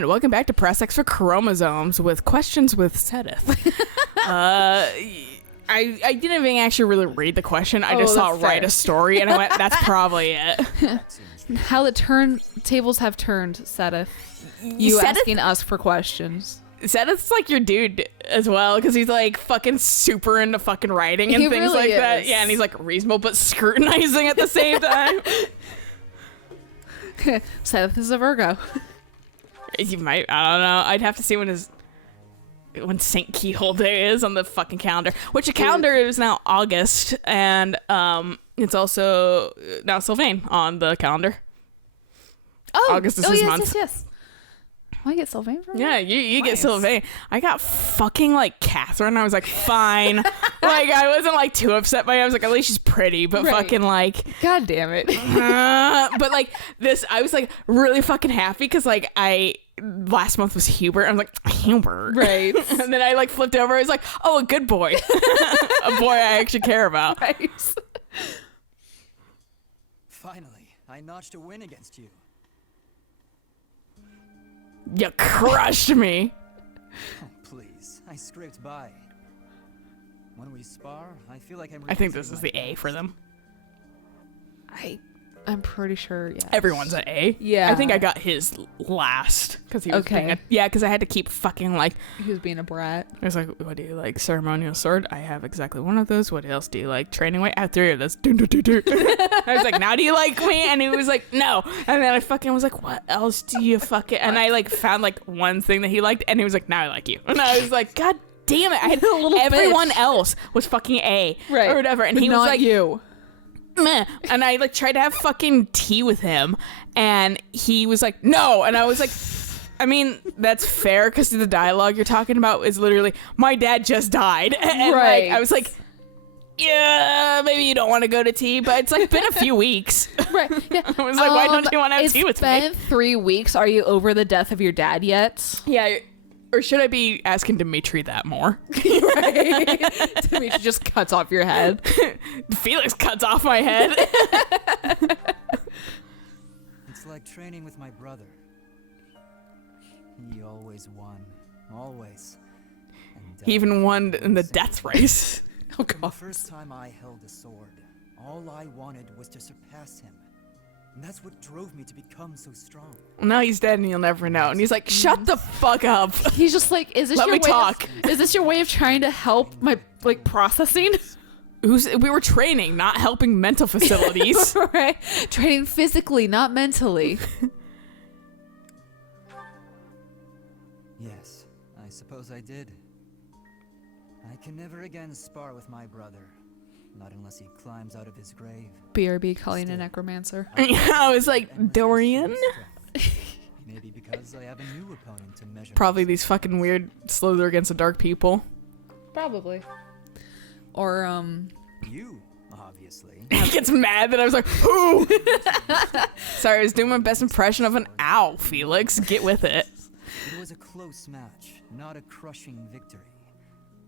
And welcome back to Press X for Chromosomes with questions with Sedith. I didn't even actually really read the question. I just saw write a story, and I went, that's probably it. How the tables have turned, Sedith. You asking us for questions. Sedith's like your dude as well, because he's like fucking super into fucking writing and things really like that. Yeah, and he's like reasonable but scrutinizing at the same time. Sedith is a Virgo. You might, I don't know. I'd have to see when St. Keyhole Day is on the fucking calendar. Which the calendar is now August, and it's also now Sylvain on the calendar. August is his month. Yes. I get Sylvain from Yeah, you get Sylvain. I got fucking like Catherine. I was like, fine. Like, I wasn't like too upset by it. I was like, at least she's pretty, but fucking like, God damn it. But like this, I was like really fucking happy because like last month was Hubert. I was like, Hubert. Right. And then I like flipped over. I was like, oh, a good boy. A boy I actually care about. Right. Finally, I notched a win against you. You crushed me. Oh, please, I scraped by. When we spar, I feel like I think this is the A for them. I'm pretty sure, yeah. Everyone's an A. Yeah. I think I got his last because he was because I had to keep fucking like. He was being a brat. I was like, what do you like? Ceremonial sword? I have exactly one of those. What else do you like? Training weight? I have 3 of those. I was like, now do you like me? And he was like, no. And then I fucking was like, what else do you fucking? And I like found like one thing that he liked, and he was like, now I like you. And I was like, God damn it! I had everyone else was fucking A or whatever, and but he was like, you. Meh. And I like tried to have fucking tea with him, and he was like, no. And I was like, I mean, that's fair because the dialogue you're talking about is literally, my dad just died. And like, I was like, yeah, maybe you don't want to go to tea, but it's like been a few weeks. Right. Yeah. I was like, why don't you want to have tea with me? It's been 3 weeks. Are you over the death of your dad yet? Yeah. Or should I be asking Dimitri that more? Right. Dimitri just cuts off your head. Felix cuts off my head. It's like training with my brother. He always won. Always. And he even won in the death race. Oh, God. The first time I held a sword, all I wanted was to surpass him. And that's what drove me to become so strong. Now he's dead and you'll never know. And he's like, shut the fuck up. He's just like, is this Let your me way talk. Is this your way of trying to help my like processing? We were training, not helping mental facilities. Right. Training physically, not mentally. Yes, I suppose I did. I can never again spar with my brother. Not unless he climbs out of his grave. BRB calling a necromancer. I was like, Dorian? Maybe because I have a new opponent to measure. Probably these fucking weird Slither against the dark people. Probably. Or, You, obviously. He gets mad that I was like, who? Sorry, I was doing my best impression of an owl, Felix. Get with it. It was a close match, not a crushing victory.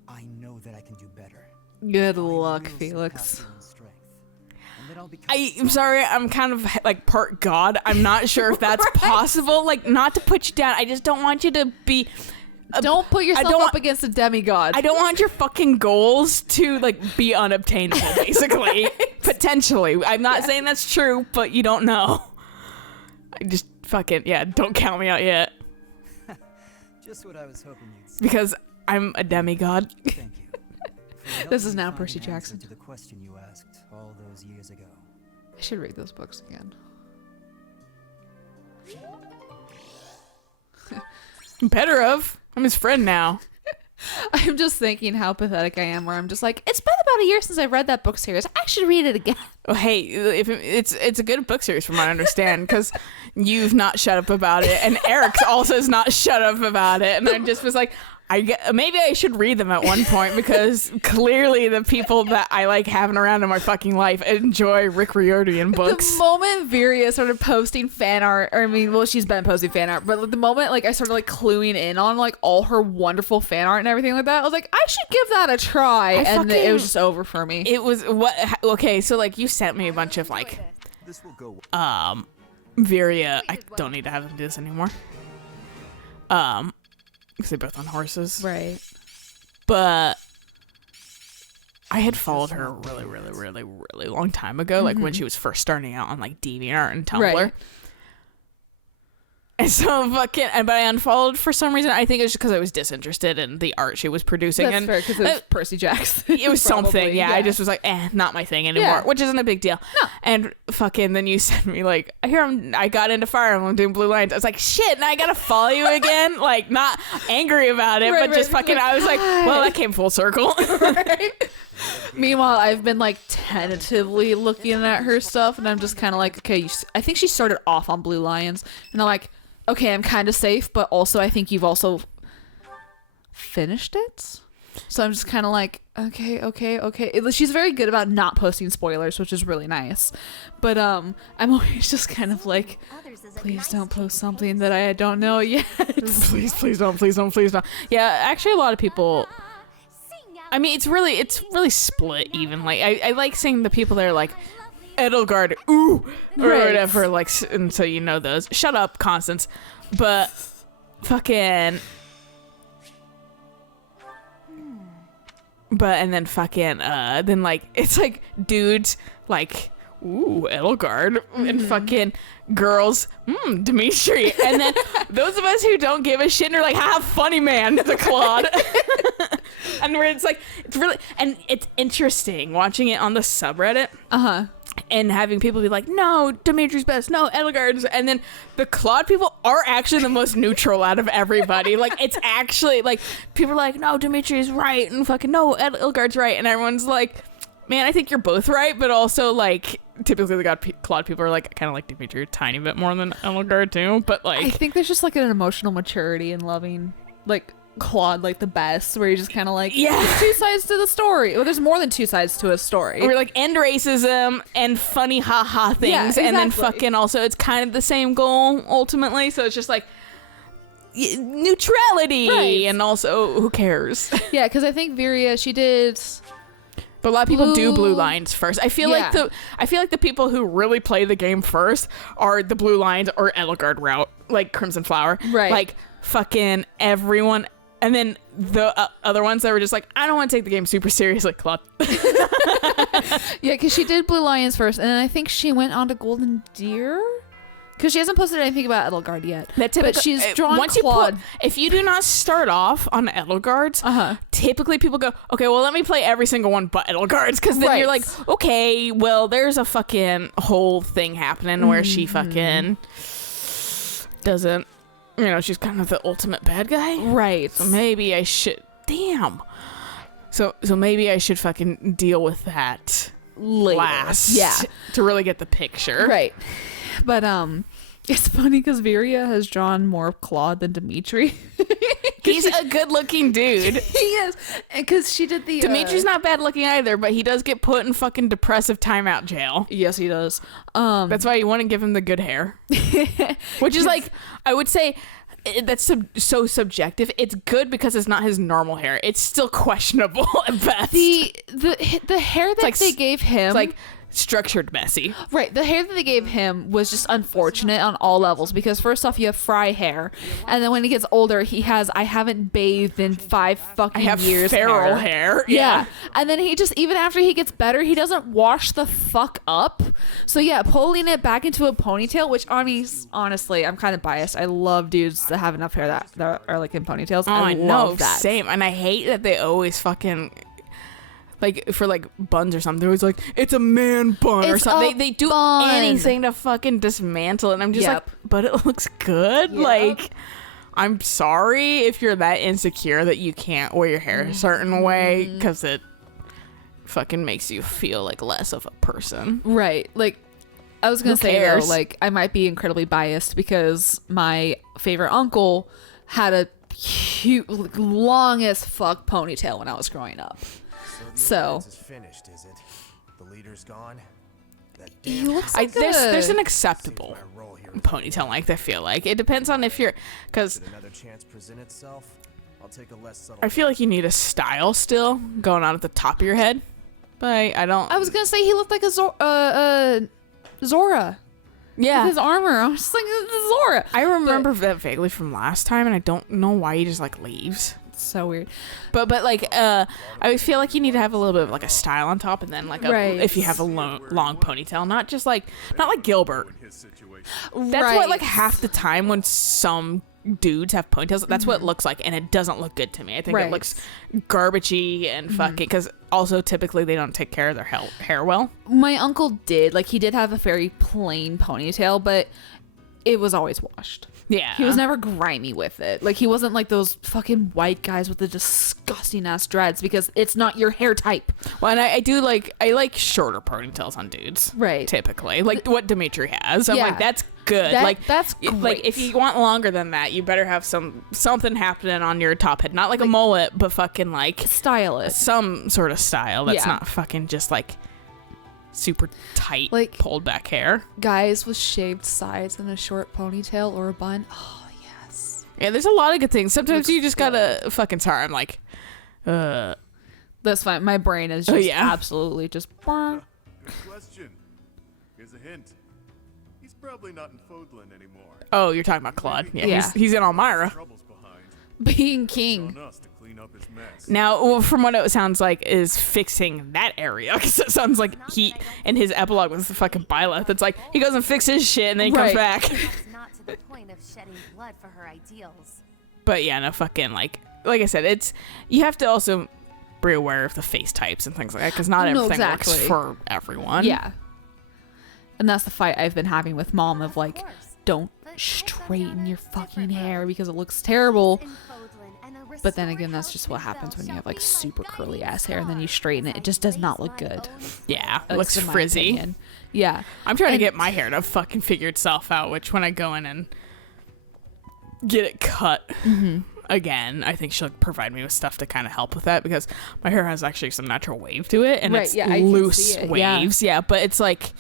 I know that I can do better. good luck, Felix. I'm sorry, I'm kind of like part god. I'm not sure if that's possible. Like, not to put you down. I just don't want you to be... Don't put yourself up against a demigod. I don't want your fucking goals to like be unobtainable, basically. Potentially. I'm not saying that's true, but you don't know. I just fucking, don't count me out yet. Just what I was hoping you'd say. Because I'm a demigod. Thank you. This is now Percy Jackson. To the question you asked all those years ago. I should read those books again. Better of. I'm his friend now. I'm just thinking how pathetic I am, where I'm just like, it's been about a year since I read that book series. I should read it again. Oh, hey, if it's a good book series from what I understand, because you've not shut up about it, and Eric also has not shut up about it, and I just was like, maybe I should read them at one point, because clearly the people that I like having around in my fucking life enjoy Rick Riordan books. The moment Viria started posting fan art, she's been posting fan art, but the moment like I started like cluing in on like all her wonderful fan art and everything like that, I was like, I should give that a try, and it was just over for me. It was okay, so like you sent me a bunch of like This will go. Viria. I don't need to have him do this anymore. because they're both on horses. Right. But I had followed her a really, really, really, really long time ago, like when she was first starting out on like DeviantArt and Tumblr. Right. And so but I unfollowed for some reason. I think it was just because I was disinterested in the art she was producing. That's and fair, because it was Percy Jackson. It was Probably, something, yeah. I just was like, not my thing anymore, Yeah. which isn't a big deal. No. And then you sent me like, I got into Fire Emblem doing Blue Lines. I was like, shit, and I gotta follow you again. Like, not angry about it, Right, but just right. fucking, I was like, well, that came full circle. Right? Meanwhile, I've been like tentatively looking at her stuff, and I'm just kind of like, okay, I think she started off on Blue Lions, and I'm like, okay, I'm kind of safe, but also I think you've also finished it. So I'm just kind of like, okay. She's very good about not posting spoilers, which is really nice. But I'm always just kind of like, please don't post something that I don't know yet. please don't. Yeah, actually, a lot of people. I mean, it's really split even. Like, I like seeing the people that are like, Edelgard, ooh, or Right. whatever. Like, and so you know those. Shut up, Constance. But fucking. But and then fucking then like it's like dudes like ooh Edelgard and fucking girls Dimitri, and then those of us who don't give a shit and are like ha funny man the Claude. And where it's like it's really and it's interesting watching it on the subreddit and having people be like, no, Dimitri's best, no, Edelgard's, and then the Claude people are actually the most neutral out of everybody. Like, it's actually like people are like, no, Dimitri's right, and fucking no, Edelgard's right, and everyone's like, man, I think you're both right, but also like typically the Claude people are like kind of like Dimitri a tiny bit more than Edelgard too, but like I think there's just like an emotional maturity in loving like Claude like the best, where you're just kind of like, there's two sides to the story. Well, there's more than two sides to a story. Or like end racism and funny haha things, Yeah, and then exactly. fucking also it's kind of the same goal ultimately. So it's just like neutrality, Right. and also who cares? Yeah, because I think Viria, she did. But a lot of people do Blue- blue lines first. I feel like the people who really play the game first are the blue lines or Edelgard route, like Crimson Flower, Right. Like fucking everyone. And then the other ones that were just like, I don't want to take the game super seriously, Claude. Yeah, because she did Blue Lions first, and then I think she went on to Golden Deer. Because she hasn't posted anything about Edelgard yet. But she's drawn Claude. If you do not start off on Edelgard's, typically people go, okay, well, let me play every single one but Edelgard's. Because then you're like, okay, well, there's a fucking whole thing happening where she fucking doesn't, you know, she's kind of the ultimate bad guy. Right. So maybe I should, So maybe I should fucking deal with that Later. last. Yeah. To really get the picture. Right. But it's funny because Viria has drawn more of Claude than Dimitri. He's a good-looking dude. He is, because she did the. Dimitri's not bad-looking either, but he does get put in fucking depressive timeout jail. Yes, he does. That's why you want to give him the good hair, which is like I would say that's so subjective. It's good because it's not his normal hair. It's still questionable at best. the hair that like they gave him, It's like structured messy. right, the hair that they gave him was just unfortunate on all levels, because first off, you have fry hair, and then when he gets older, he has I haven't bathed in 5 fucking I have years feral hair. Yeah. And then he just, even after he gets better, he doesn't wash the fuck up. So yeah, pulling it back into a ponytail, which I mean, honestly, I'm kind of biased. I love dudes that have enough hair that are like in ponytails. Oh, I know, love that. same. And I hate that they always fucking like for like buns or something. They're always like, it's a man bun or It's something. a They do bun. anything to fucking dismantle it. And I'm just Yep. like, but it looks good. Yep. Like, I'm sorry if you're that insecure that you can't wear your hair a certain way because it fucking makes you feel like less of a person. Right. Like, I was going Who to say, though, cares? like, I might be incredibly biased because my favorite uncle had a cute, like, long as fuck ponytail when I was growing up. So alliance is finished, is it? The leader's gone. That he damn looks like There's an seems acceptable my role here. ponytail length, I feel like. It depends on if you're, because Should another chance present itself, I'll take a less subtle. I feel like you need a style still going on at the top of your head. But I don't. I was going to say he looked like a Zora. Yeah. with his armor. I'm just like, this is Zora. I remember that vaguely from last time, and I don't know why he just like leaves. It's so weird. But like I feel like you need to have a little bit of like a style on top, and then like Right. if you have a long ponytail, not like Gilbert. That's Right. what like half the time when some dudes have ponytails, that's what it looks like, and it doesn't look good to me. I think Right. it looks garbagey and fucking, because also typically they don't take care of their hair well. My uncle did. Like, he did have a very plain ponytail, but it was always washed. Yeah. He was never grimy with it. Like, he wasn't like those fucking white guys with the disgusting ass dreads, because it's not your hair type. Well, and I like shorter ponytails on dudes. Right. Typically. Like what Dimitri has. I'm Yeah. like, that's good. That's like great. if you want longer than that, you better have something happening on your top head. Not like a mullet, but fucking like Stylish. some sort of style that's Yeah. not fucking just like super tight, Like- pulled back hair. Guys with shaved sides and a short ponytail or a bun. Oh, yes. Yeah, there's a lot of good things. Sometimes Looks you just gotta fucking. Sorry, I'm like, That's fine. My brain is Oh, just yeah. absolutely just. Good question. Here's a hint. He's probably not in Fodlan anymore. oh, you're talking about Claude. Yeah, Yeah. he's in Elmira. Trouble's behind. Being On king. us to clean up his mess. Now, well, from what it sounds like, is fixing that area. Because it sounds like he, in his epilogue with the fucking Byleth, it's like he goes and fixes his shit and then he comes Right. back. That's not to the point of shedding blood for her ideals. But yeah, no, fucking like I said, it's, you have to also be aware of the face types and things like that, because not No, everything works exactly. for everyone. Yeah. And that's the fight I've been having with mom of like, course. don't straighten your fucking hair because it looks terrible. But then again, that's just what happens when you have like super curly ass hair and then you straighten it. It just does not look good. Yeah, it At looks least in my frizzy. opinion. Yeah. I'm trying to And- get my hair to fucking figure itself out, which when I go in and get it cut again, I think she'll provide me with stuff to kind of help with that, because my hair has actually some natural wave to it, and Right, it's yeah, I can loose see it, yeah. waves. Yeah, but it's like,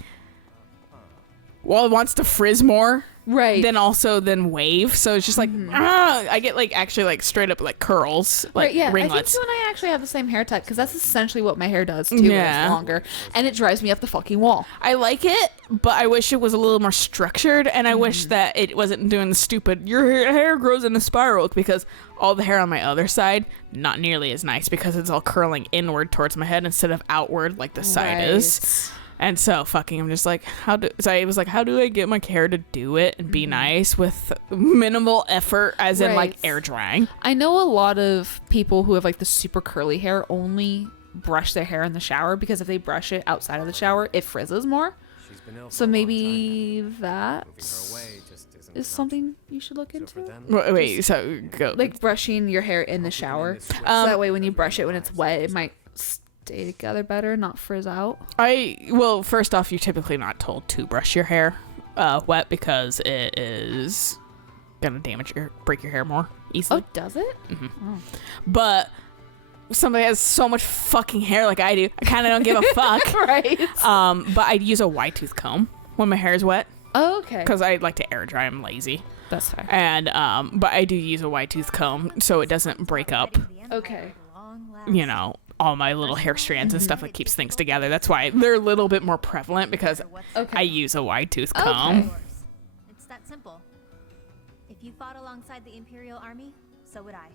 well, it wants to frizz more. Right. Then wave, so it's just like I get like actually like straight up like curls, like Right, yeah. ringlets. I think you and I actually have the same hair type because that's essentially what my hair does too. When Yeah. it's longer, and it drives me up the fucking wall. I like it, but I wish it was a little more structured, and I wish that it wasn't doing the stupid your hair grows in a spiral, because all the hair on my other side not nearly as nice, because it's all curling inward towards my head instead of outward like the side is. And so fucking I'm just like, so I was like, how do I get my hair to do it and be nice with minimal effort, as in like Right. air drying? I know a lot of people who have like the super curly hair only brush their hair in the shower, because if they brush it outside of the shower, it frizzes more. She's been ill for So a long maybe time. that Moving her away just isn't is an option. something you should look So into. for them, Wait, so go. Like brushing your hair in the shower. So that way when you brush it when it's wet, it might stay together better, not frizz out. Well, first off, you're typically not told to brush your hair wet, because it is gonna break your hair more easily. Oh, does it? But somebody has so much fucking hair like I do, I kind of don't give a fuck. Right. But I'd use a wide tooth comb when my hair is wet, Oh, okay. because I like to air dry. I'm lazy, That's fair. and but I do use a wide tooth comb so it doesn't break up, Okay. you know, all my little hair strands and stuff that keeps things together. That's why they're a little bit more prevalent, because Okay. I use a wide tooth Okay. comb. It's that simple. If you fought alongside the Imperial Army, so would I.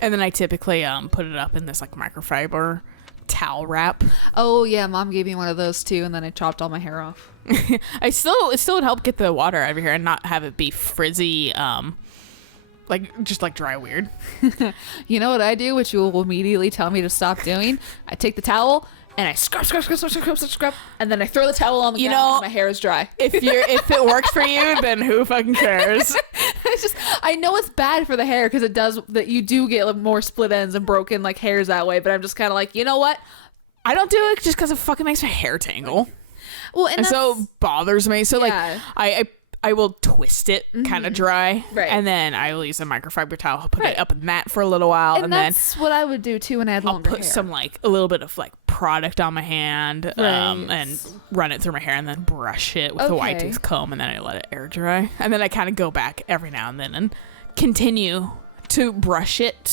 And then I typically put it up in this like microfiber towel wrap. Oh yeah, mom gave me one of those too, and then I chopped all my hair off. It still would help get the water out of your hair and not have it be frizzy, like just like dry weird. You know what I do, which you will immediately tell me to stop doing? I take the towel and I scrub, and then I throw the towel on the You ground know- and my hair is dry. If it works for you, then who fucking cares? It's just, I know it's bad for the hair because it does that. You do get like, more split ends and broken like hairs that way. But I'm just kind of like, you know what? I don't do it just because it fucking makes my hair tangle, Well, and so it bothers me. So Yeah. like I will twist it kind of dry, Right. and then I will use a microfiber towel, put Right. it up in that for a little while, and then that's what I would do too when I had I'll longer put hair. some like a little bit of like product on my hand, Right. and run it through my hair, and then brush it with the wide Okay. tooth comb, and then I let it air dry, and then I kind of go back every now and then and continue to brush it,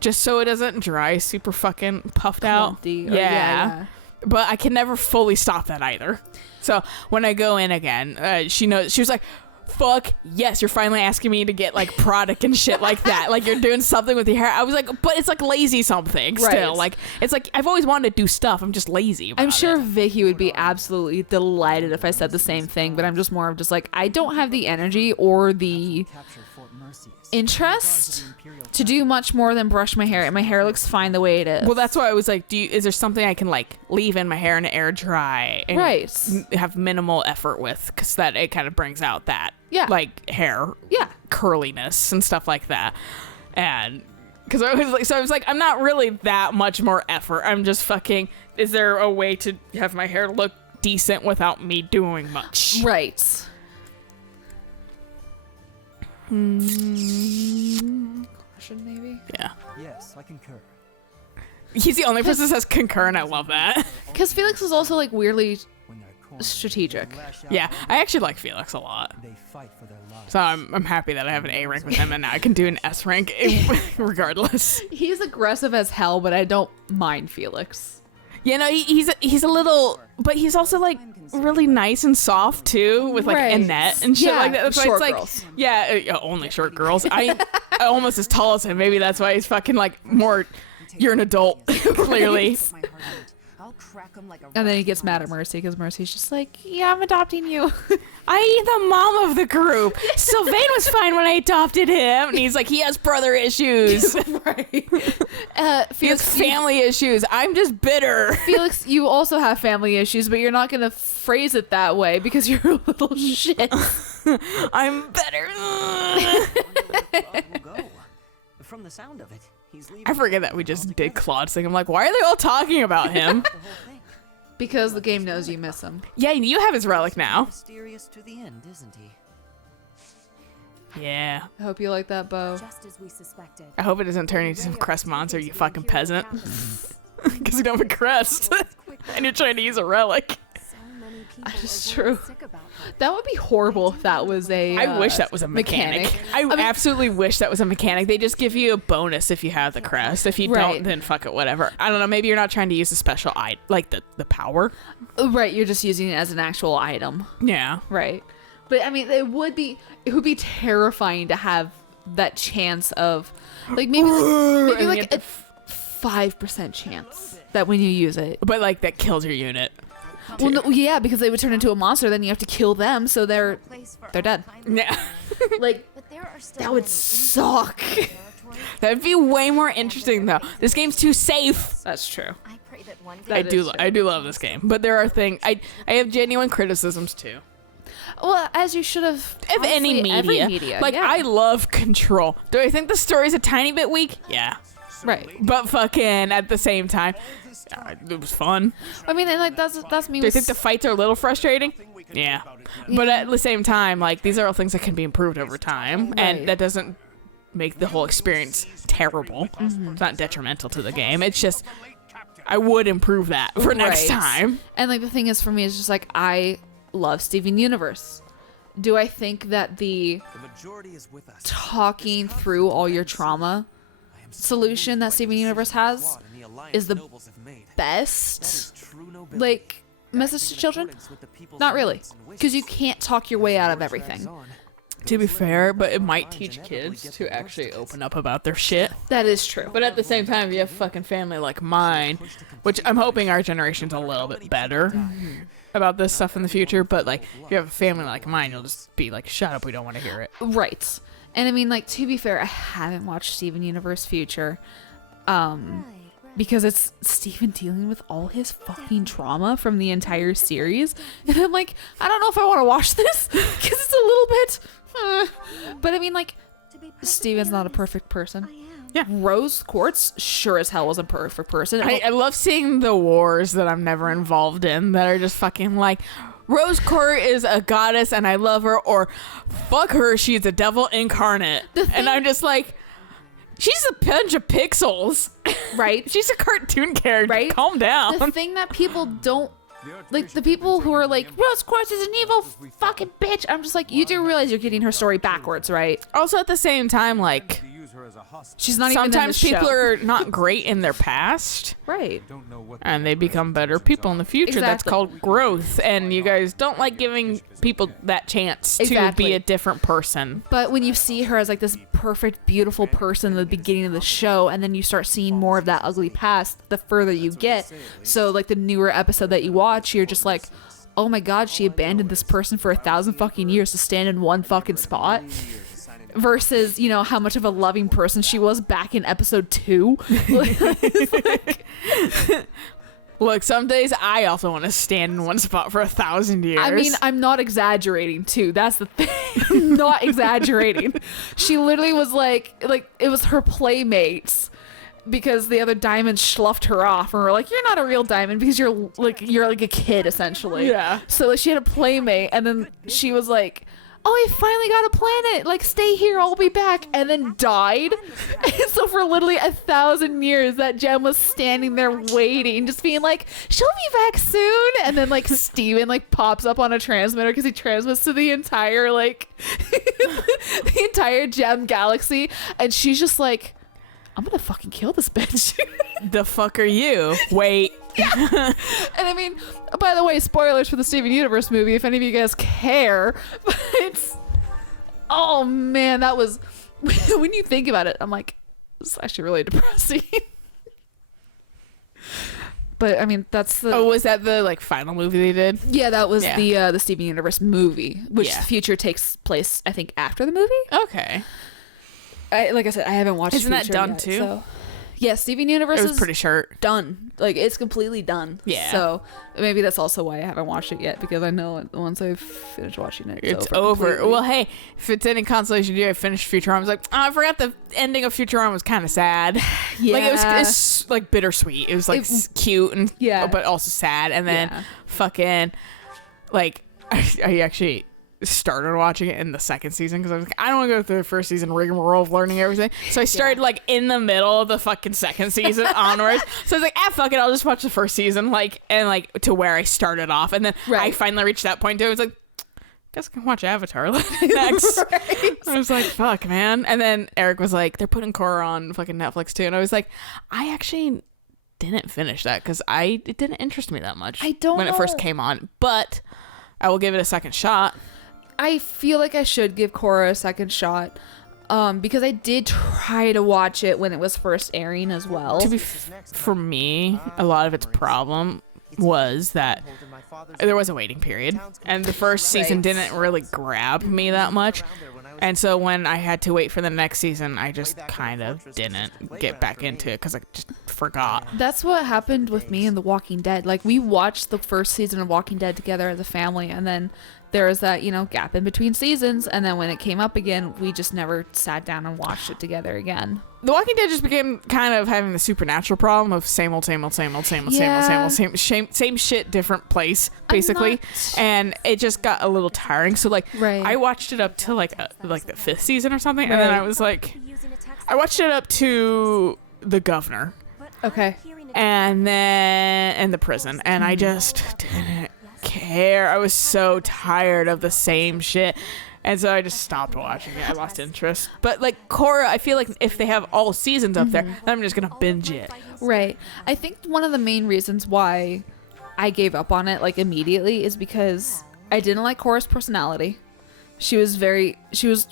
just so it doesn't dry super fucking puffed out. Clumpy, or- Yeah. but I can never fully stop that either. So when I go in again, she knows. She was like, fuck yes, you're finally asking me to get like product and shit like that. Like you're doing something with your hair. I was like, but it's like lazy something still. Right. Like it's like I've always wanted to do stuff. I'm just lazy about I'm sure it. Vicky would be absolutely delighted if I said the same thing, but I'm just more of just like, I don't have the energy or the Capture Fort Merceus. interest to do much more than brush my hair, and my hair looks fine the way it is. Well, that's why I was like, is there something I can like leave in my hair and air dry and Right. have minimal effort with, because that it kind of brings out that like hair curliness and stuff like that. And because I was like, I'm not really that much more effort. I'm just fucking. Is there a way to have my hair look decent without me doing much? Right. Maybe. Yeah. Yes, I concur. He's the only person that says concur, and I love that. Because Felix is also like weirdly When they're cornered, strategic. they lash out Yeah, I actually like Felix a lot. and they fight for their lives. So I'm happy that I have an A rank with him, and now I can do an S rank regardless. He's aggressive as hell, but I don't mind Felix. You know, he's a little, but he's also like really nice and soft too, with like Right. Annette and shit Yeah, like that. That's why short it's like, girls. yeah, only short girls. I'm almost as tall as him. Maybe that's why he's fucking like more. You're an adult, clearly. And then he gets mad at Mercy because Mercy's just like, yeah, I'm adopting you. I the mom of the group. Sylvain was fine when I adopted him, and he's like, he has brother issues. Right. He has Felix, family issues. I'm just bitter. Felix, you also have family issues, but you're not going to phrase it that way because you're a little shit. I'm better. From the sound of it, he's leaving. I forget that we just did Claude's thing. I'm like, why are they all talking about him? The whole thing. Because the game knows you miss him. Yeah, you have his relic now. Mysterious to the end, isn't he? Yeah. I hope you like that, Bo. Just as we suspected. I hope it doesn't turn into some crest monster, you fucking peasant. Because you don't have a crest. And you're trying to use a relic. That is true. That would be horrible if that was a I wish that was a mechanic. I mean- absolutely wish that was a mechanic. They just give you a bonus if you have the crest. If you Right. don't, then fuck it, whatever. I don't know. Maybe you're not trying to use a special item, like the power. Right, you're just using it as an actual item. Yeah. Right. But I mean, it would be terrifying to have that chance of like maybe and you like have a 5% chance that when you use it. But like that kills your unit. Well, no, yeah, because they would turn into a monster, then you have to kill them, so they're dead. Yeah. Like But there are still that would many suck. That'd be way more interesting though. This game's too safe. That's true. I pray that one That day is true. I do love this game, but there are things I have genuine criticisms too. Well, as you should have. Of any honestly, every media, like yeah. I love Control. Do I think the story's a tiny bit weak? Yeah, Right. but fucking at the same time, it was fun. I mean, and like that's me. Do I with think the fights are a little frustrating? Yeah, but at the same time, like these are all things that can be improved over time, Right. and that doesn't make the whole experience terrible. It's not detrimental to the game. It's just I would improve that for next Right. time. And like the thing is, for me, is just like I love Steven Universe. Do I think that the The majority is with us. talking through all your trauma solution that Steven Universe has is the best like message to children? Not really, because you can't talk your way out of everything. To be fair, but it might teach kids to actually open up about their shit. That is true. But at the same time, if you have a fucking family like mine, which I'm hoping our generation's a little bit better about this stuff in the future, but like if you have a family like mine, you'll just be like, shut up, we don't want to hear it. Right. And I mean, like, to be fair, I haven't watched Steven Universe Future. Because it's Steven dealing with all his fucking trauma from the entire series. And I'm like, I don't know if I want to watch this because it's a little bit. But I mean, like, Steven's not a perfect person. Yeah. Rose Quartz sure as hell was a perfect person. I love seeing the wars that I'm never involved in that are just fucking like, Rose Court is a goddess and I love her, or fuck her, she's a devil incarnate. And I'm just like, she's a bunch of pixels. Right? She's a cartoon character. Right? Calm down. The thing that people don't like, the people who are like, Rose Quartz is an evil fucking bitch. I'm just like, you do realize you're getting her story backwards, right? Also, at the same time, like, She's not even in the Sometimes people show. are not great in their past, Right. and they become better people in the future. That's Exactly. called growth, and you guys don't like giving people that chance to Exactly. be a different person. But when you see her as like this perfect, beautiful person in the beginning of the show, and then you start seeing more of that ugly past, the further you get. So like the newer episode that you watch, you're just like, oh my god, she abandoned this person for 1,000 fucking years to stand in one fucking spot. Versus, you know, how much of a loving person she was back in episode 2. Look, some days I also want to stand in one spot for 1,000 years. I mean, I'm not exaggerating too. That's the thing. I'm not exaggerating. She literally was like it was her playmates because the other diamonds sloughed her off and were like, you're not a real diamond because you're like a kid essentially. Yeah. So like, she had a playmate and then she was like, oh, I finally got a planet. Like, stay here. I'll be back. And then died. And so for literally 1,000 years, that gem was standing there waiting, just being like, she'll be back soon. And then like Steven like pops up on a transmitter because he transmits to the entire like the entire gem galaxy. And she's just like, I'm gonna fucking kill this bitch. the fuck are you? Wait. And I mean, by the way, spoilers for the Steven Universe movie, if any of you guys care. But it's, oh man, that was, when you think about it, I'm like, it's actually really depressing. But I mean, that's the. Oh, was that the like final movie they did? Yeah, that was Yeah. the Steven Universe movie, which Yeah. the future takes place, I think, after the movie. Okay. Like I said, I haven't watched. Isn't that Future done yet, too? So. Yeah, Steven Universe It was is pretty short. done. Like, it's completely done. Yeah. So maybe that's also why I haven't watched it yet, because I know once I've finished watching it, It's over. completely. Well, hey, if it's any consolation to you, I finished Futurama. I was like, oh, I forgot the ending of Futurama was kind of sad. Yeah. Like, it's like bittersweet. It was like cute and Yeah. but also sad. And then Yeah. fucking like I actually started watching it in the second season because I was like, I don't want to go through the first season rigmarole of learning everything. So I started like in the middle of the fucking second season onwards. So I was like, fuck it, I'll just watch the first season, like, and like to where I started off. And then I Right. finally reached that point too. I was like, guess I can watch Avatar next. Right. I was like, fuck, man. And then Eric was like, they're putting Korra on fucking Netflix too. And I was like, I actually didn't finish that because it didn't interest me that much I don't when it first know. came on. But I will give it a second shot. I feel like I should give Korra a second shot, because I did try to watch it when it was first airing as well. To be for me, a lot of its problem was that there was a waiting period, and the first season Right. didn't really grab me that much. And so when I had to wait for the next season, I just kind of didn't get back into it because I just forgot. That's what happened with me in The Walking Dead. Like, we watched the first season of Walking Dead together as a family, and then there was that, gap in between seasons, and then when it came up again, we just never sat down and watched it together again. The Walking Dead just became kind of having the supernatural problem of same old, same shit, different place, basically. not- And it just got a little tiring. So like, Right. I watched it up to like the 5th season or something, and then Right. I was like, I watched it up to the governor, Okay. and then in the prison, and I just didn't care. I was so tired of the same shit. And so I just stopped watching it. I lost interest. But like Korra, I feel like if they have all seasons up there, then I'm just gonna binge it. Right. I think one of the main reasons why I gave up on it like immediately is because I didn't like Korra's personality. She was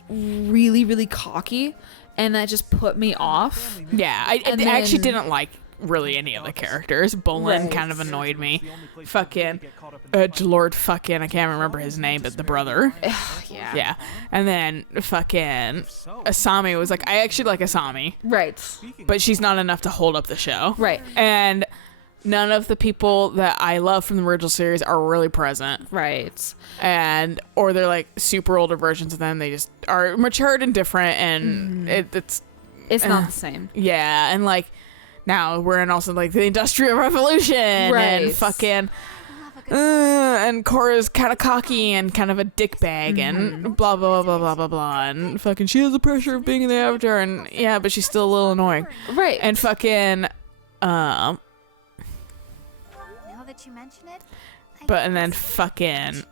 really, really cocky, and that just put me off. Yeah, I And actually then- didn't like really any of the characters. Bolin Right. kind of annoyed me. Fucking Edgelord fucking, I can't remember his name, but the brother. Yeah. Yeah. And then fucking Asami was like, I actually like Asami, Right. but she's not enough to hold up the show. Right. And none of the people that I love from the original series are really present. Right. Or they're like super older versions of them. They just are matured and different, and it's It's not the same. yeah, and like now we're in also like the Industrial Revolution, Right. and fucking and Korra's kind of cocky and kind of a dickbag and blah blah blah blah blah blah, and fucking she has the pressure of being in the Avatar, and yeah, but she's still a little annoying, Right. and fucking Now that you mention it, but and then fucking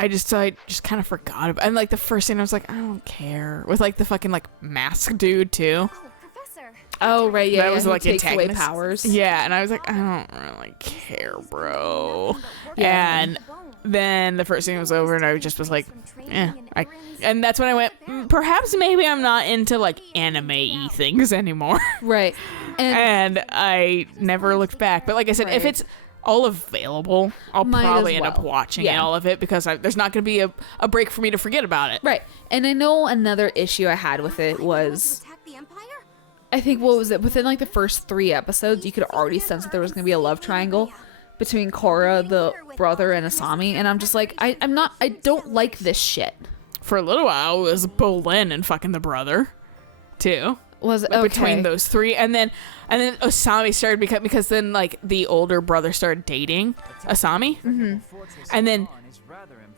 I just kind of forgot about. And like the first scene, I was like, I don't care. With like the fucking like mask dude too. Oh, Professor. Oh right, yeah, That yeah, was who like takes away antagonist. powers. Yeah, and I was like, I don't really care, bro. Yeah. And then the first scene was over, and I just was like, and that's when I went, perhaps maybe I'm not into like anime-y things anymore. Right. And And I never looked back. But like I said, if Right. it's all available, I'll Might probably as end up well. watching Yeah. all of it because there's not going to be a break for me to forget about it. right. And I know another issue I had with it was, Attack the Empire? I think, what was it? Within like the first 3 episodes, you could already sense that there was going to be a love triangle between Korra, the brother, and Asami. And I'm just like, I don't like this shit. For a little while, it was Bolin and fucking the brother, too. Was Like, okay. between those 3, and then Asami started because then like the older brother started dating Asami, and then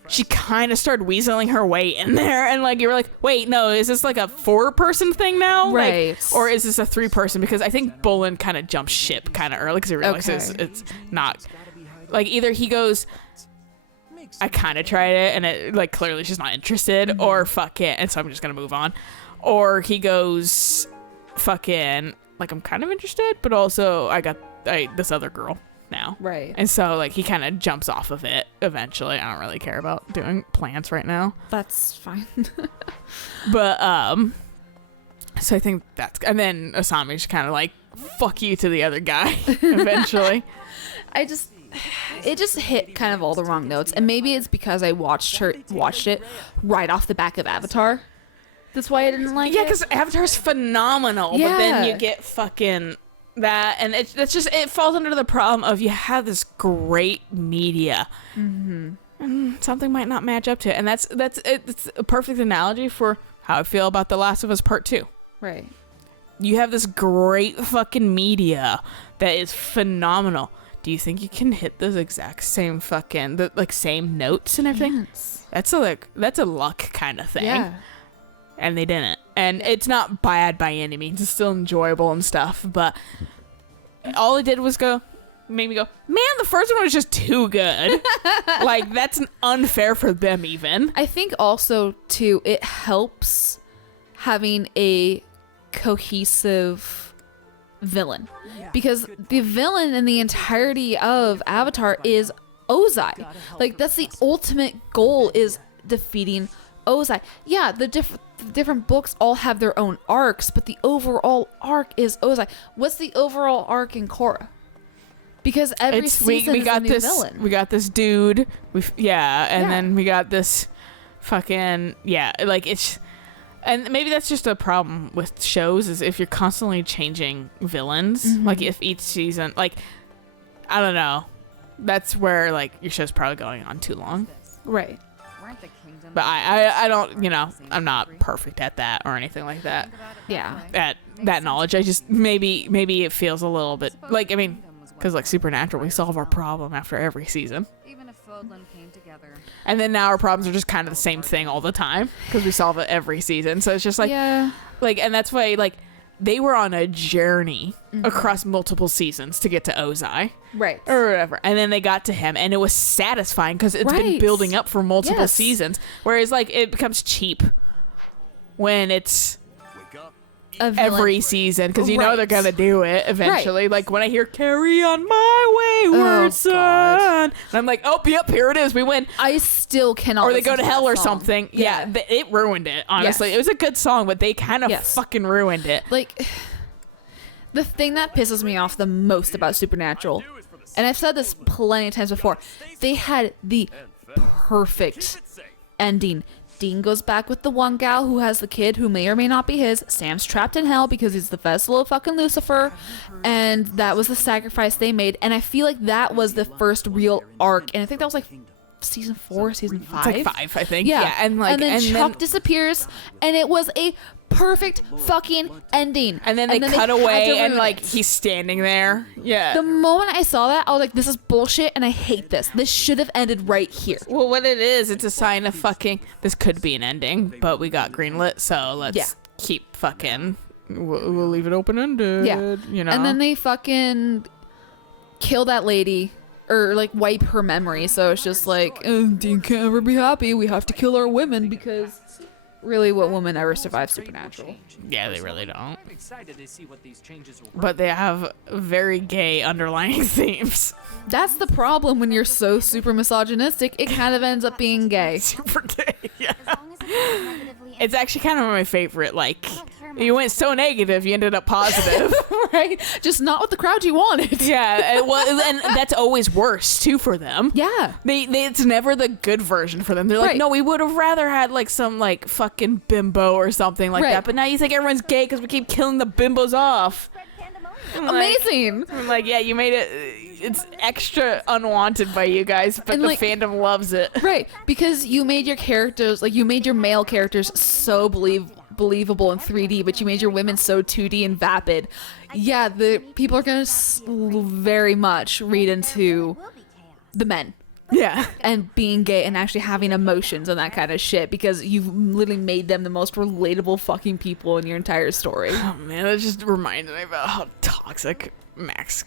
she kind of started weaseling her way in there, and like you were like, wait, no, is this like a 4-person thing now, Like, Right. or is this a 3-person? Because I think Bolin kind of jumped ship kind of early because he realizes Okay. it's not like either he goes, I kind of tried it and it like clearly she's not interested, or fuck it, and so I'm just gonna move on, or he goes, fucking like I'm kind of interested, but also I got this other girl now, Right. and so like he kind of jumps off of it eventually. I don't really care about doing plans right now, That's fine. but so I think that's, and then Asami's kind of like fuck you to the other guy eventually. It just hit kind of all the wrong notes, and maybe it's because I watched it right off the back of Avatar. That's why I didn't like Yeah, it. because Avatar's phenomenal, but then Yeah. you get fucking that, and it's just, it falls under the problem of you have this great media, and something might not match up to it, and that's it's a perfect analogy for how I feel about The Last of Us Part 2. Right. You have this great fucking media that is phenomenal. Do you think you can hit those exact same fucking same notes and everything? Yes. That's a luck kind of thing. Yeah. And they didn't. And it's not bad by any means. It's still enjoyable and stuff. But all it did was made me go, man, the first one was just too good. Like, that's unfair for them even. I think also too, it helps having a cohesive villain, because the villain in the entirety of Avatar is Ozai. Like, that's the ultimate goal, is defeating Ozai. Yeah, the different books all have their own arcs, but the overall arc is Ozai. What's the overall arc in Korra? Because every season is a new villain. We got this dude. Then we got this fucking like it's. And maybe that's just a problem with shows, is if you're constantly changing villains, like if each season, like, I don't know, that's where like your show's probably going on too long. Right. But I don't, I'm not perfect at that or anything like that. Yeah. At that knowledge, I just maybe it feels a little bit like, I mean, because like Supernatural, we solve our problem after every season. Even if Fodlan came together. And then now our problems are just kind of the same thing all the time because we solve it every season. So it's just like, and that's why like they were on a journey across multiple seasons to get to Ozai. Right. Or whatever. And then they got to him and it was satisfying because it's been building up for multiple seasons. Whereas like it becomes cheap when it's every season, because you know they're gonna do it eventually. Like when I hear "Carry on my wayward son," and I'm like, "Oh, yep, here it is. We win." I still cannot. Or they go to hell or song. something. Yeah, it ruined it. Honestly, Yes. it was a good song, but they kind of fucking ruined it. Like, the thing that pisses me off the most about Supernatural, and I've said this plenty of times before, they had the perfect ending. Dean goes back with the one gal who has the kid who may or may not be his. Sam's trapped in hell because he's the vessel of fucking Lucifer. And that was the sacrifice they made. And I feel like that was the first real arc. And I think that was like season 4, season 5. It's like 5, I think. Yeah. And like, then Chuck disappears, and it was a perfect fucking ending. And then they cut had to away, and ruin like it. he's standing there. Yeah. The moment I saw that, I was like, this is bullshit, and I hate this. This should have ended right here. Well, what it is, it's a sign of fucking, this could be an ending, but we got greenlit, so let's keep fucking, we'll leave it open-ended. Yeah. You know? And then they fucking kill that lady or like wipe her memory. So it's just like, you can't ever be happy. We have to kill our women because really, what woman ever survives Supernatural? Yeah, they really don't. I'm excited to see what these changes will bring. But they have very gay underlying themes. That's the problem when you're so super misogynistic. It kind of ends up being gay. Super gay. Yeah. As long as it's not negatively It's actually kind of my favorite. Like, you went so negative, you ended up positive. Right? Just not with the crowd you wanted. Yeah, well, and that's always worse too for them. Yeah. They it's never the good version for them. They're like, Right. no, we would have rather had like some like fucking bimbo or something like Right. that. But now you think everyone's gay because we keep killing the bimbos off. spread pandemonium. I'm like- Amazing. I'm like, yeah, you made it. It's extra unwanted by you guys, but And, the like- fandom loves it. Right, because you made your characters, like you made your male characters so believable in 3D, but you made your women so 2D and vapid. Yeah, the people are gonna very much read into Will be chaos. the men Yeah. and being gay and actually having emotions and that kind of shit because you've literally made them the most relatable fucking people in your entire story. Oh man, that just reminded me about how toxic Max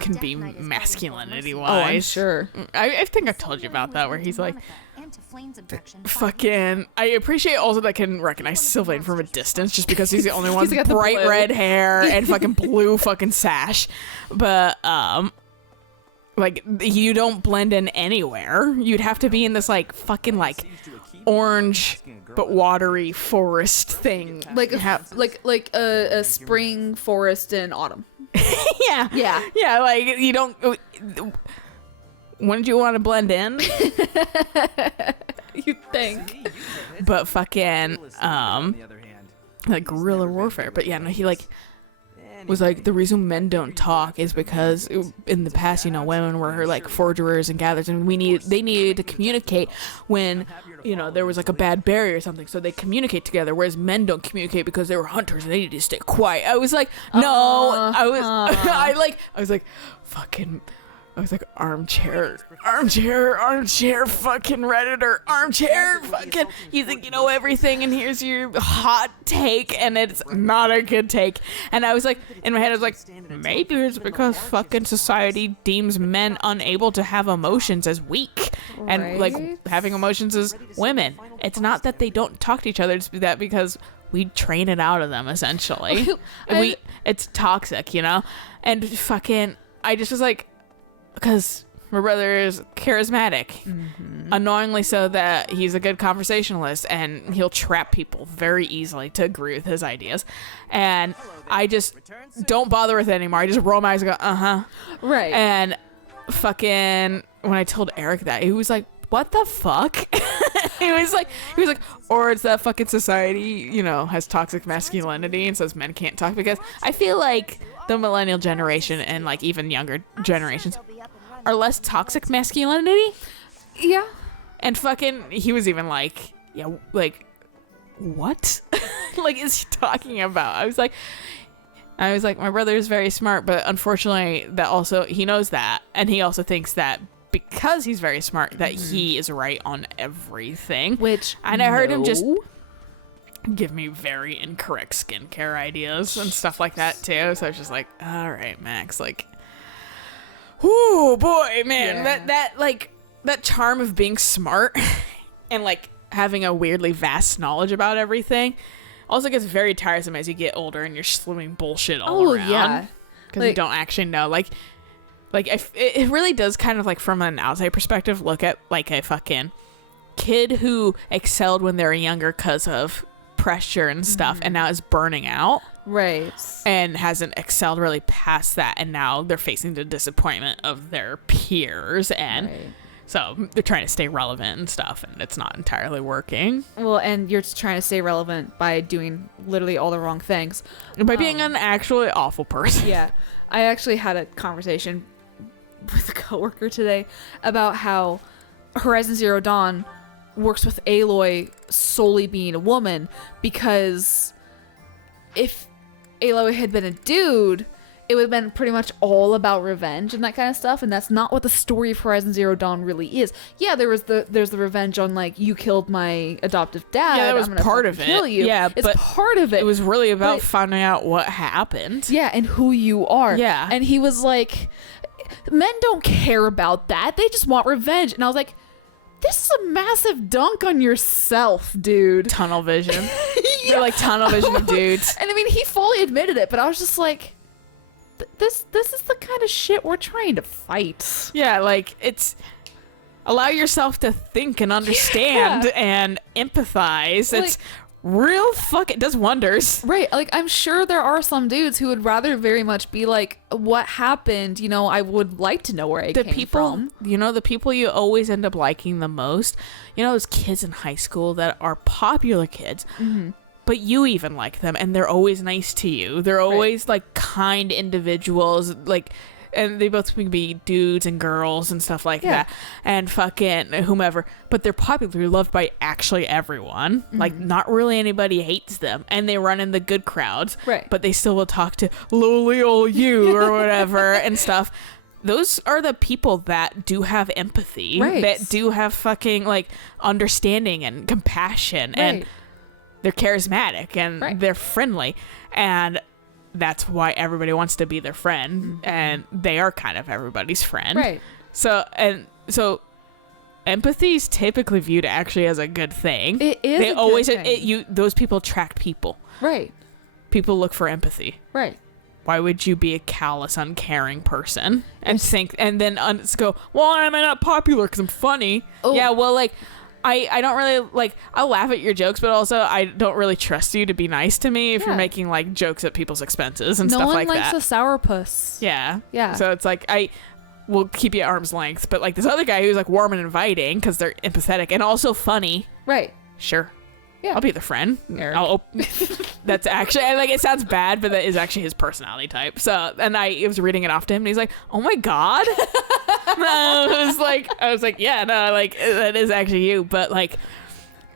can be masculinity Oh, wise. I'm sure. I think I've told you about that, where he's like, And to Flame's objection, fucking. I appreciate also that I can recognize Sylvain from a distance just because he's the only one He's with got the bright blue. red hair and fucking blue fucking sash. But, like, you don't blend in anywhere. You'd have to be in this, like, fucking, like, orange but watery forest thing. Like Have- like a spring forest in autumn. yeah. Yeah. Yeah, like, you don't. Wouldn't you want to blend in? You think? But fucking, On the other hand, like guerrilla warfare. But yeah, no, he like was like, the reason men don't talk is because in the past, you know, women were like forgerers and gatherers, and they needed to communicate when, you know, there was like a bad berry or something, so they communicate together, whereas men don't communicate because they were hunters and they needed to stay quiet. I was like, no, I was like, fucking. I was like, armchair, fucking Redditor, armchair, fucking, you think you know everything, and here's your hot take, and it's not a good take. And I was like, in my head, I was like, maybe it's because fucking society deems men unable to have emotions as weak, and like Right. having emotions as women. It's not that they don't talk to each other, it's that because we train it out of them, essentially. It's toxic, you know? And fucking, I just was like, because my brother is charismatic, annoyingly so that he's a good conversationalist, and he'll trap people very easily to agree with his ideas. And I just don't bother with it anymore. I just roll my eyes and go, uh-huh. Right. And fucking, when I told Eric that, he was like, what the fuck? he was like, or it's that fucking society, you know, has toxic masculinity and says men can't talk, because I feel like the millennial generation and like even younger generations are less toxic masculinity. Yeah. And fucking, he was even like, yeah, like, what? like, is he talking about? I was like, my brother is very smart, but unfortunately that also, he knows that, and he also thinks that because he's very smart, that he is right on everything. Which, and I heard him just no. give me very incorrect skincare ideas and stuff like that too. So I was just like, all right, Max, like, whoo, boy, man, Yeah. that charm of being smart and like having a weirdly vast knowledge about everything also gets very tiresome as you get older and you're slewing bullshit all around. Yeah. Because you Like- don't actually know, it really does kind of like from an outside perspective look at like a fucking kid who excelled when they were younger because of pressure and stuff, and now is burning out Right. and hasn't excelled really past that, and now they're facing the disappointment of their peers, and Right. so they're trying to stay relevant and stuff, and it's not entirely working. Well, and you're just trying to stay relevant by doing literally all the wrong things. And by being an actually awful person. Yeah. I actually had a conversation with a coworker today about how Horizon Zero Dawn works with Aloy solely being a woman, because if Aloy had been a dude, it would have been pretty much all about revenge and that kind of stuff, and that's not what the story of Horizon Zero Dawn really is. Yeah, there's the revenge on, like, you killed my adoptive dad. Yeah, that was I'm gonna part of fucking it. Kill you. Yeah, it's but part of it. It was really about But- finding out what happened. Yeah, and who you are. Yeah. And he was like, men don't care about that. They just want revenge. And I was like, this is a massive dunk on yourself, dude. Tunnel vision. They're like tunnel vision of dudes. And I mean, he fully admitted it, but I was just like, this is the kind of shit we're trying to fight. Yeah, like it's allow yourself to think and understand and empathize. Like, It's real it does wonders. Right. Like, I'm sure there are some dudes who would rather very much be like, what happened? You know, I would like to know where I came from. You know, the people you always end up liking the most, you know, those kids in high school that are popular kids, but you even like them and they're always nice to you. They're always like kind individuals, like, and they both can be dudes and girls and stuff like that, and fucking whomever, but they're popular, loved by actually everyone. Like, not really anybody hates them, and they run in the good crowds, Right. but they still will talk to lowly old you or whatever and stuff. Those are the people that do have empathy, Right. that do have fucking like understanding and compassion, and they're charismatic and they're friendly, and that's why everybody wants to be their friend, and they are kind of everybody's friend. Right. So empathy is typically viewed actually as a good thing. It is. They always those people attract people. Right. People look for empathy. Right. Why would you be a callous, uncaring person and think and then go, well, am I not popular because I'm funny? Oh. Yeah, well, like I don't really like, I'll laugh at your jokes, but also I don't really trust you to be nice to me if you're making like jokes at people's expenses and stuff like that. No one likes a sourpuss. Yeah. Yeah. So it's like, I will keep you at arm's length, but like this other guy who's like warm and inviting because they're empathetic and also funny. Right. Sure. Yeah. I'll be the friend. That's actually, like, it sounds bad, but that is actually his personality type. So, and I was reading it off to him, and he's like, "Oh my god!" I was like, "Yeah, no, like that is actually you." But like,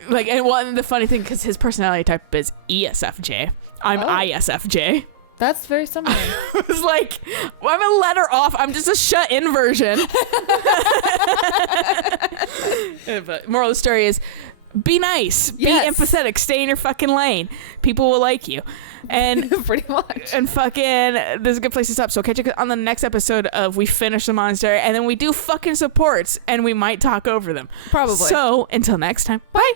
and the funny thing, because his personality type is ESFJ, I'm ISFJ. That's very similar. I was like, well, I'm a letter off. I'm just a shut-in version. But moral of the story is, be nice, be empathetic, stay in your fucking lane. People will like you. And pretty much. And fucking, this is a good place to stop. So catch you on the next episode of We Finish the Monster, and then we do fucking supports, and we might talk over them. Probably. So until next time, bye.